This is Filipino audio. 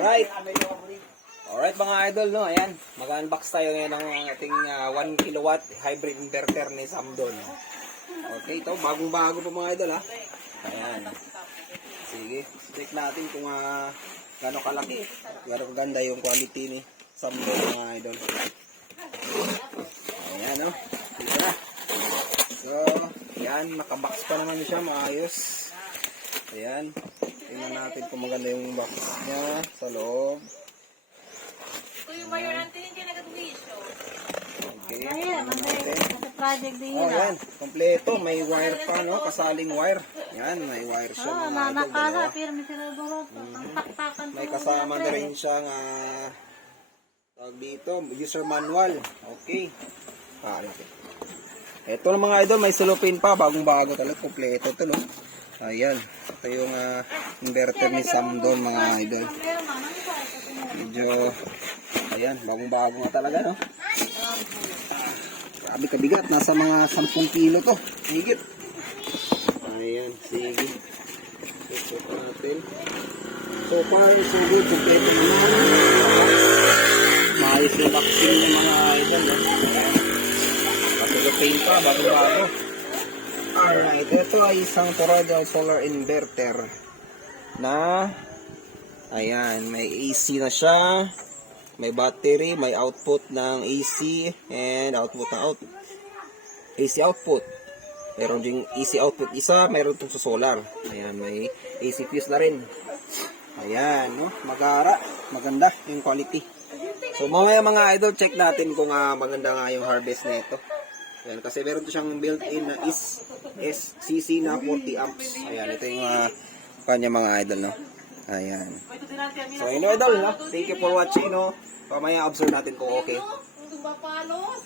Alright mga idol, no, ayan, mag-unbox tayo ngayon ng ating 1 kilowatt hybrid inverter ni Samdon. Okay, ito, bagong-bago po mga idol, ha. Ayan. Sige, check natin kung gano'ng kalaki, gano'ng ganda yung quality ni Samdon mga idol. Ayan, no, dito na. So, ayan, nakabox pa naman siya, maayos. Ayan, tingnan natin kung maganda yung box niya sa loob. Okay, Sa project din oh, yun. yan, kompleto, may wire pa, no, kasaling wire. Yan, may wire siya mga idol, nakakala, dalawa. pero may sinubulot. Ang taktakan May kasama na rin siyang tawag dito, user manual. Okay, laki. Ito na mga idol, may cellophane pa, bagong-bago talaga, kompleto ito, no. Ayan, ito yung inverter ni Samdon mga idol. Medyo, ayan, bagong-bago nga talaga, no. Grabe kabigat, nasa mga 10 kilo to, higit. Ayan, sige. Ito natin. So far, so good, kompleto naman. Maayos yung vaccine ng mga idol, no. Cellophane pa, bago-bago. Alright, ito ay isang Torrado solar inverter na ayan, may AC na siya, may battery, may output ng AC and output na AC output. Meron ding AC output isa, meron itong sa solar. Ayan, may AC fuse na rin. Ayan, no? Maganda yung quality. So mamaya mga idol, check natin kung maganda nga yung harvest nito. Ayan, kasi meron to siyang built-in na SCC na 40 amps. Ayan, ito yung kanya mga idol, no? Ayan. So, yun idol, no? Thank you for watching, no? Pamaya observe natin kung okay.